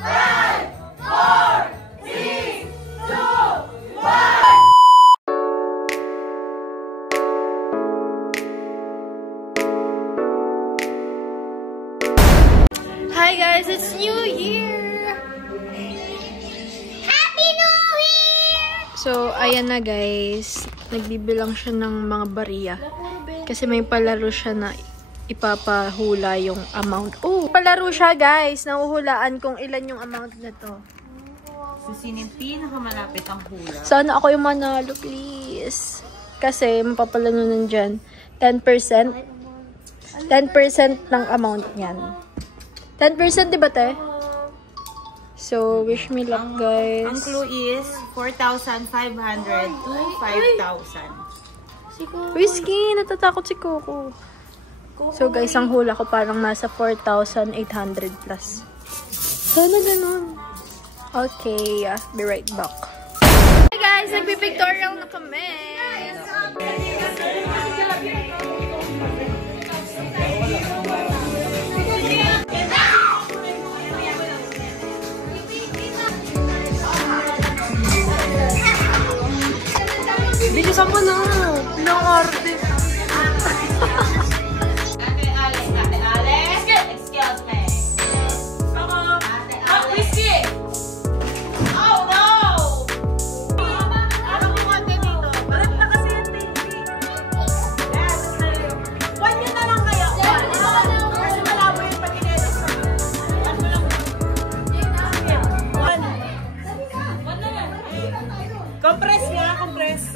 Hi guys, it's New Year! Happy New Year! So, ayan na guys. Nagbibilang siya ng mga bariya. Kasi may palaro siya na ipapahula yung amount. Oh, palaro siya guys. Nahuhulaan kung ilan yung amount na to. So, sino yung pinakamalapit ang hula? Sana ako yung manalo, please. Kasi, mapapalano nandyan. 10%. 10% ng amount niyan. 10%, diba, te? So, wish me luck, guys. Ang clue is 4,500 to 5,000. Whiskey, natatakot si Coco. So, guys, ang hula ko parang nasa 4,800 plus. Sana ganun. Okay, be right back. Hey guys, nagpipictorial na kami. Bilisan mo na. Ilang arte. Ate Alex, excuse me. Ate Alex. Whiskey! Oh no! Ano mo ate dito? Balat na kasi yung TV. One yun na lang kaya. Kasi malabo yung patinelas. Ano lang? One. Compress nga, compress.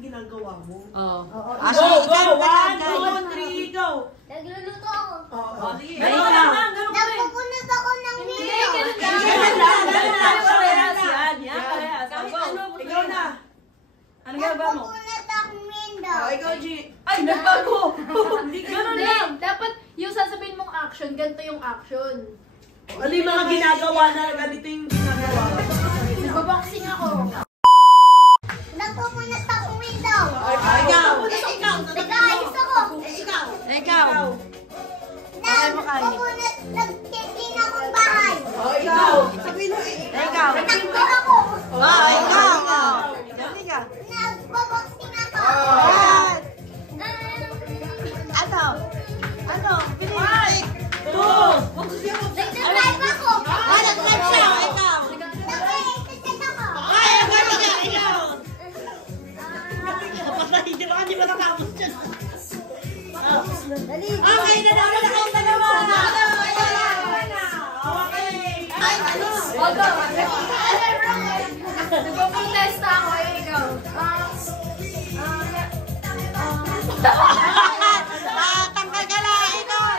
Ginagawa mo. Oo. Go, go! 1, 2, 3, go! Nagluluto ako. Oo. Sige. Ganun lang. Nagpupunod ako ng video. Ganun lang. Yan. Ikaw na. Ano gagawa mo? Nagpupunod akong window. Ikaw, G. Ay, nagbago. Ganun lang. Dapat yung sasabihin mong action, ganito yung action. Ano yung mga ginagawa na ganito yung ginagawa? Nagbaboxing ako. Nagpupunod akong window. Ikaw. Nag-aayos ako. Ikaw. Nagpupunod, nag-clean akong bahay. Ikaw. Ikaw. Nagtakbo ako. Ikaw. Nagbaboxing ako. Ano? Nag-drive ako. Nag-drive siya. Ikaw. Nag-exercise ako. Hindi ba natapos dyan? Dali. Okay, nadama na kayong dalawa. Nagpo-protest ako, ikaw. Tanggal ka na, ikaw.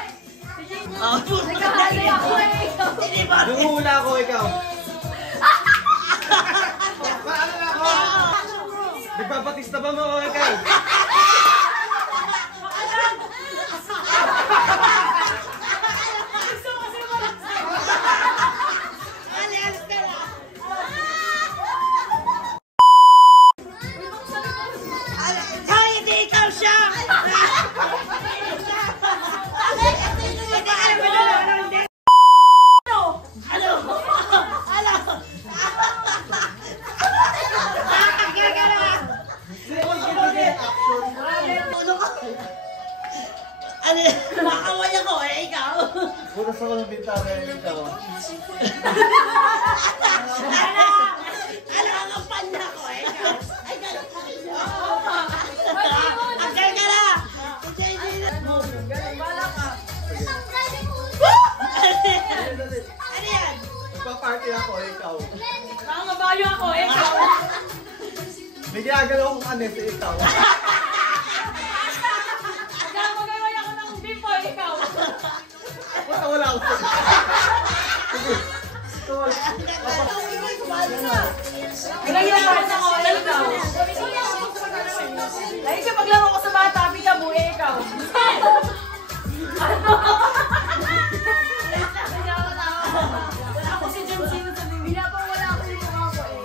Nagkahalay ako, ikaw. Nungula ko ikaw. Nagpapatista ba mo ako ikaw? Hoy, hindi ikaw siya. Makaway ako ikaw. Butas ako ng bintana yung ikaw. Ang panda ko ikaw. Ay, gano'n. Agay ka na. Ano yan? Paparty ako ikaw. Nakabayo ako ikaw. May ginagalaw akong anes ikaw. Nagmagaway ako ng bimbo ikaw. Basta wala ako sa... Nagmagaway ako ikaw. Lagi ka paglaro ko sa bata, bitabu ikaw. Wala ako si John Cena sa bibig. Wala ako yung mukha ko eh.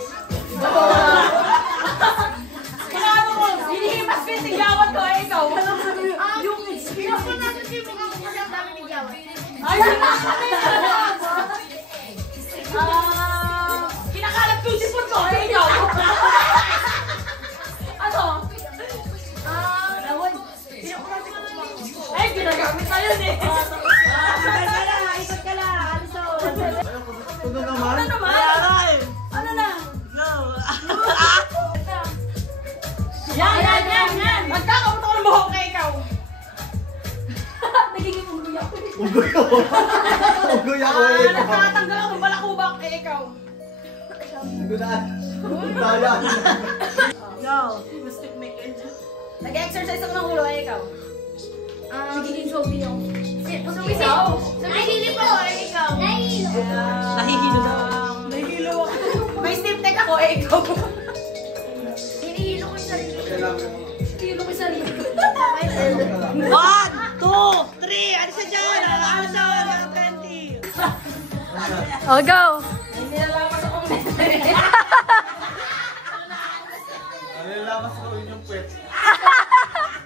Kailangan mo, hinihimas ko yung tigyawan ko ikaw. Yung pinapunta ko yung mukha ko kasi ang dami ni Jawa. Ay, kinakalat ko yung sipon ko ikaw. Ano? Ay, ginagamit na yun eh. Ikot ka na. Ano naman? Ano naman? Ano na? Yan. Magkakapunta ko ng buhok kay ikaw. Nagiging unggoy ako. Ugoy ako. Ugoy ako ikaw. Nagkakatanggal ako ng balakubak kay ikaw. Nagulaan. Daya. Go. Must make it. Nag-exercise ako ng ulo kay ikaw. Nagiging zombie ako. Ikaw? Nahihili pa ako eh, ikaw. Nahihilo na. Nahihilo ako. May steam tech ako ikaw. Hinihilo ko yung sarili. Hinihilo ko yung sarili. 1, 2, 3. Ano siya dyan? Ano Oh, go! Nalalamas ko yung puwet.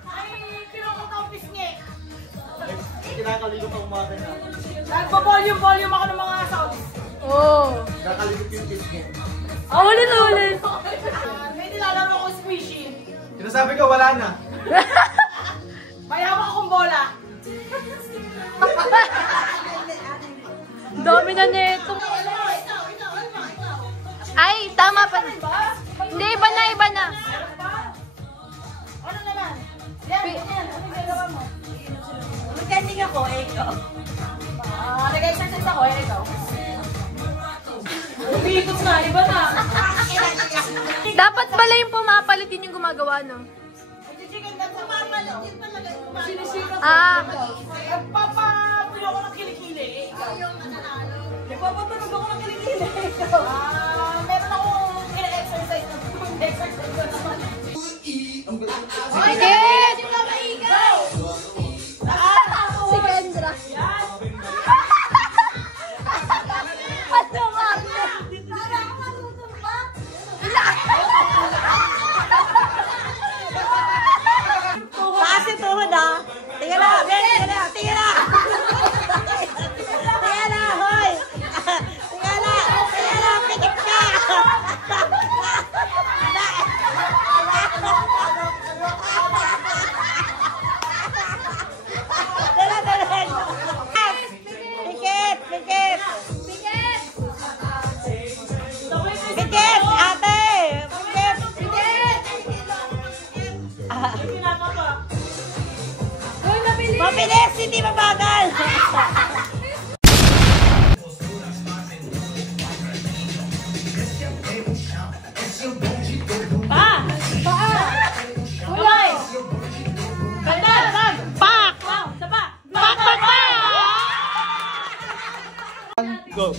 Ay, kinukot ang pisngi. Kinakalikot ang mga kanya. Nagpa-volume ako ng mga sounds. Oh. Kakalikot yung pisngi. Oh, ulit. May nilalaro ko squishy. Sinasabi ko, wala na. May hawak akong bola. Dami na nito. Ay, tama pa. Hindi, iba na. Ano naman? Yan. Ano gagawa mo? Mag-tending ako, ikaw. Nag-exercise ako, ikaw. Umiikot na, iba na. Dapat pala yung pumapalit yun yung gumagawa, no? Chicken dance sa mapalit. Yun talaga yung kumain. Ah. Nagpapatuloy ako ng kilikili, ikaw. Nagpapatuloy ako ng kilikili, ikaw. Meron akong ina-exercise na exercise ko naman. Sige! Si Kendra. Ano ba? Taas yung tuhod, ah. Tingnan na, Ben. Tingnan na. Tingnan na, hoy. Tingnan na, pikit ka. Dala. Pikit. Pikit, ate. Pikit. Mabilis, hindi mabagal. Kulay. Bag. Pak. Saba. Pak. Go.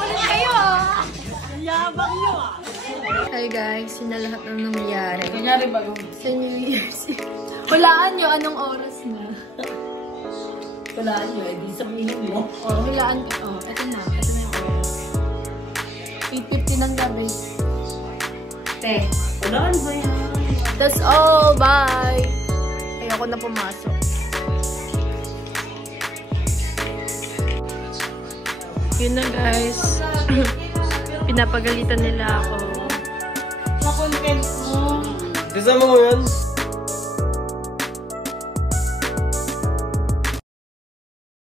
Ulit kayo, ah. Yabang nyo, ah. Hi guys, yun na lahat ng nangyayari. Nangyari ba? Sa New Year's. Hulaan nyo anong oras na. Walaan nyo, eh. Di sabihin mo. Oh, hulaan ko. Oh, ito na yung oras. 8:50 ng gabi. Walaan ba yan? That's all. Bye! Ayoko na pumasok. Yun na guys. Pinapagalitan nila ako. Sa content mo. Kasama mo yun?